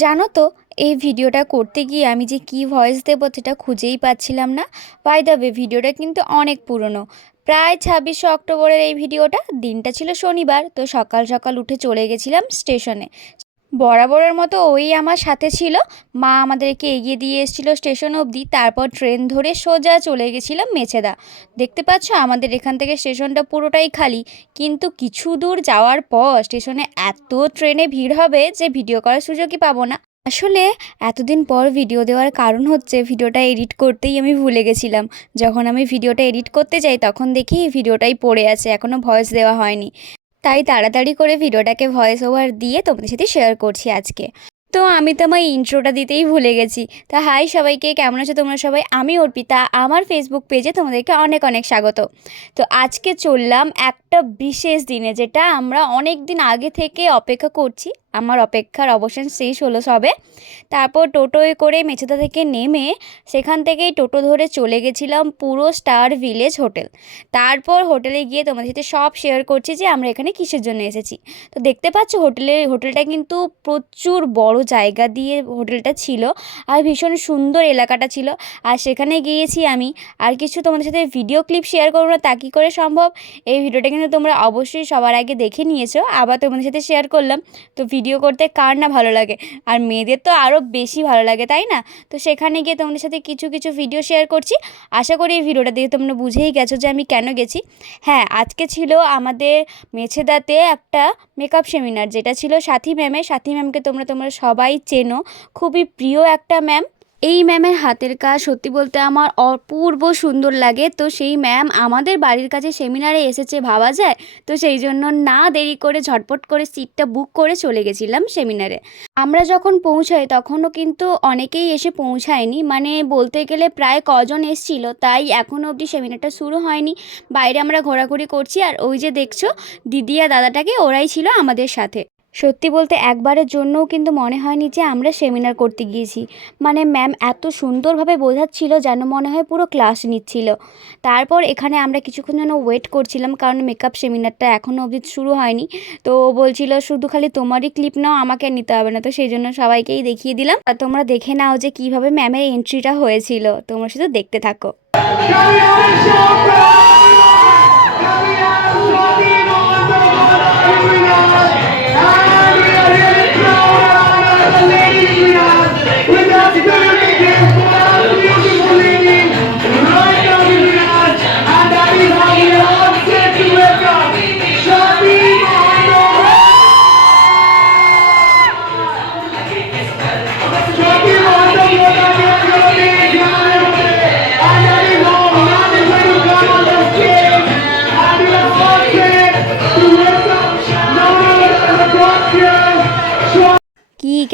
জানো তো, এই ভিডিওটা করতে গিয়ে আমি যে কি ভয়েস দেবো সেটা খুঁজেই পাচ্ছিলাম না। বাই দ্য ভিডিওটা কিন্তু অনেক পুরনো। প্রায় ছাব্বিশে অক্টোবরের এই ভিডিওটা, দিনটা ছিল শনিবার, তো সকাল সকাল উঠে চলে গেছিলাম স্টেশনে। বরাবরের মতো ওই আমার সাথে ছিল। মা আমাদেরকে এগিয়ে দিয়ে এসেছিল স্টেশন অবধি। তারপর ট্রেন ধরে সোজা চলে গেছিলাম মেছেদা। দেখতে পাচ্ছ, আমাদের এখান থেকে স্টেশনটা পুরোটাই খালি। কিন্তু কিছু দূর যাওয়ার পর স্টেশনে এত ট্রেনে ভিড় হবে যে ভিডিও করার সুযোগই পাবো না। আসলে এতদিন পর ভিডিও দেওয়ার কারণ হচ্ছে ভিডিওটা এডিট করতেই আমি ভুলে গেছিলাম। যখন আমি ভিডিওটা এডিট করতে যাই, তখন দেখি ভিডিওটাই পড়ে আছে এখনও ভয়েস দেওয়া হয়নি। তাই তাড়াতাড়ি করে ভিডিওটাকে ভয়েস ওভার দিয়ে তোমাদের সাথে শেয়ার করছি আজকে। তো আমি তো আমার ইন্ট্রোটা দিতেই ভুলে গেছি। তা হাই সবাইকে, কেমন আছো তোমরা সবাই? আমি অর্পিতা, আমার ফেসবুক পেজে তোমাদেরকে অনেক অনেক স্বাগত। তো আজকে চললাম একটা বিশেষ দিনে, যেটা আমরা অনেক দিন আগে থেকে অপেক্ষা করছি আমার অপেক্ষার অবসান শেষ হলো সবে। তারপর টোটোয় করে মেছেদা থেকে নেমে সেখান থেকেই টোটো ধরে চলে গেছিলাম পুরো স্টার ভিলেজ হোটেল। তারপর হোটেলে গিয়ে তোমাদের সাথে সব শেয়ার করছি যে আমরা এখানে কিসের জন্য এসেছি। তো দেখতে পাচ্ছ হোটেলের হোটেলটা কিন্তু প্রচুর বড় জায়গা দিয়ে হোটেলটা ছিল আর ভীষণ সুন্দর এলাকাটা ছিল। আর সেখানে গিয়েছি আমি। আর কিছু তোমাদের সাথে ভিডিও ক্লিপ শেয়ার করব না তা কী করে সম্ভব? এই ভিডিওটা কিন্তু তোমরা অবশ্যই সবার আগে দেখে নিয়েছো। আবার তোমাদের সাথে শেয়ার করলাম। তো ভিডিও করতে কার না ভালো লাগে? আর মেয়েদের তো আরও বেশি ভালো লাগে, তাই না? তো সেখানে গিয়ে তোমাদের সাথে কিছু কিছু ভিডিও শেয়ার করছি। আশা করি এই ভিডিওটা দেখে তোমরা বুঝেই গেছো যে আমি কেন গেছি। হ্যাঁ আজকে ছিল আমাদের মেছেদাতে একটা মেকআপ সেমিনার যেটা ছিল সাথী ম্যামে সাথী ম্যামকে তোমরা তোমরা সবাই চেনো। খুবই প্রিয় একটা ম্যাম এই ম্যামের হাতের কাজ সত্যি বলতে আমার অপূর্ব সুন্দর লাগে। তো সেই ম্যাম আমাদের বাড়ির কাছে সেমিনারে এসেছে ভাবা যায়। তো সেই জন্য না দেরি করে ঝটপট করে সিটটা বুক করে চলে গেছিলাম সেমিনারে। আমরা যখন পৌঁছাই তখনও কিন্তু অনেকেই এসে পৌঁছায়নি। মানে বলতে গেলে প্রায় কজন এসছিল, তাই এখনও অবধি সেমিনারটা শুরু হয়নি। বাইরে আমরা ঘোরাঘুরি করছি আর ওই যে দেখছ দিদি আর দাদাটাকে, ওরাই ছিল আমাদের সাথে। সত্যি বলতে একবারের জন্যও কিন্তু মনে হয়নি যে আমরা সেমিনার করতে গিয়েছি। মানে ম্যাম এত সুন্দরভাবে বোঝাচ্ছিল যেন মনে হয় পুরো ক্লাস নিচ্ছিল। তারপর এখানে আমরা কিছুক্ষণ যেন ওয়েট করছিলাম কারণ মেকআপ সেমিনারটা এখনও অবধি শুরু হয়নি। তো বলছিল, শুধু খালি তোমারই ক্লিপ নাও, আমাকে নিতে হবে না। তো সেই জন্য সবাইকেই দেখিয়ে দিলাম। আর তোমরা দেখে নাও যে কীভাবে ম্যামের এন্ট্রিটা হয়েছিল। তোমরা শুধু দেখতে থাকো। কি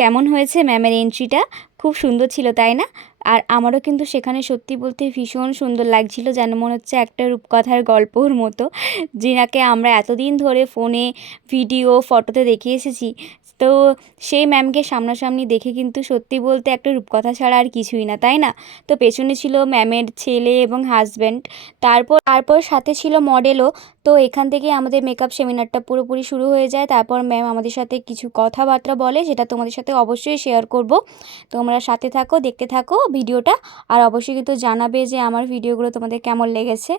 কেমন হয়েছে ম্যামের এন্ট্রিটা খুব সুন্দর ছিল, তাই না? আর আমারও কিন্তু সেখানে সত্যি বলতে ভীষণ সুন্দর লাগছিল, যেন মনে হচ্ছে একটা রূপকথার গল্পর মতো। যিনাকে আমরা এতদিন ধরে ফোনে ভিডিও ফটোতে দেখে এসেছি তো সেই ম্যামকে সামনাসামনি দেখে কিন্তু সত্যি বলতে একটা রূপকথা ছাড়া আর কিছুই না, তাই না? তো পেছনে ছিল ম্যামের ছেলে এবং হাজব্যান্ড তারপর তারপর সাথে ছিল মডেলও তো এখান থেকে আমাদের মেকআপ সেমিনারটা পুরোপুরি শুরু হয়ে যায়। তারপর ম্যাম আমাদের সাথে কিছু কথাবার্তা বলে, যেটা তোমাদের সাথে অবশ্যই শেয়ার করব। তোমরা সাথে থাকো, দেখতে থাকো ভিডিওটা, আর অবশ্যই কিন্তু জানাবে যে আমার ভিডিওগুলো তোমাদের কেমন লেগেছে।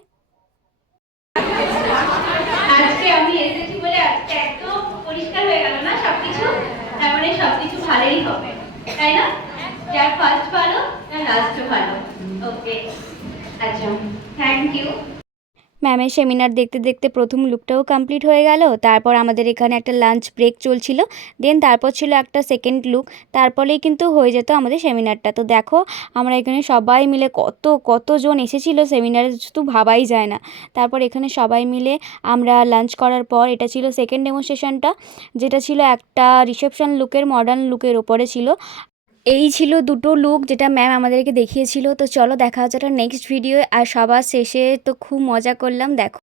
আজকে আমি এসেছি বলে আজকে একদম পরিষ্কার হয়ে গেল না সবকিছু তার মানে সবকিছু ভালোই হবে। তাই না? যার ফার্স্ট ভালো তার লাস্টও ভালো। ওকে আচ্ছা থ্যাংক ইউ ম্যামের সেমিনার দেখতে দেখতে প্রথম লুকটাও কমপ্লিট হয়ে গেল। তারপর আমাদের এখানে একটা লাঞ্চ ব্রেক চলছিল। দেন তারপর ছিল একটা সেকেন্ড লুক তারপরেই কিন্তু হয়ে যেত আমাদের সেমিনারটা তো দেখো, আমরা এখানে সবাই মিলে কত, কতজন এসেছিল সেমিনারে শুধু ভাবাই যায় না। তারপর এখানে সবাই মিলে আমরা লাঞ্চ করার পর এটা ছিল সেকেন্ড ডেমনস্ট্রেশনটা যেটা ছিল একটা রিসেপশন লুকের মডার্ন লুকের ওপরে ছিল। এই ছিল দুটো লুক যেটা ম্যাম আমাদেরকে দেখিয়েছিল। তো চলো দেখা হচ্ছে একটা নেক্সট ভিডিও আর সবার শেষে তো খুব মজা করলাম, দেখো।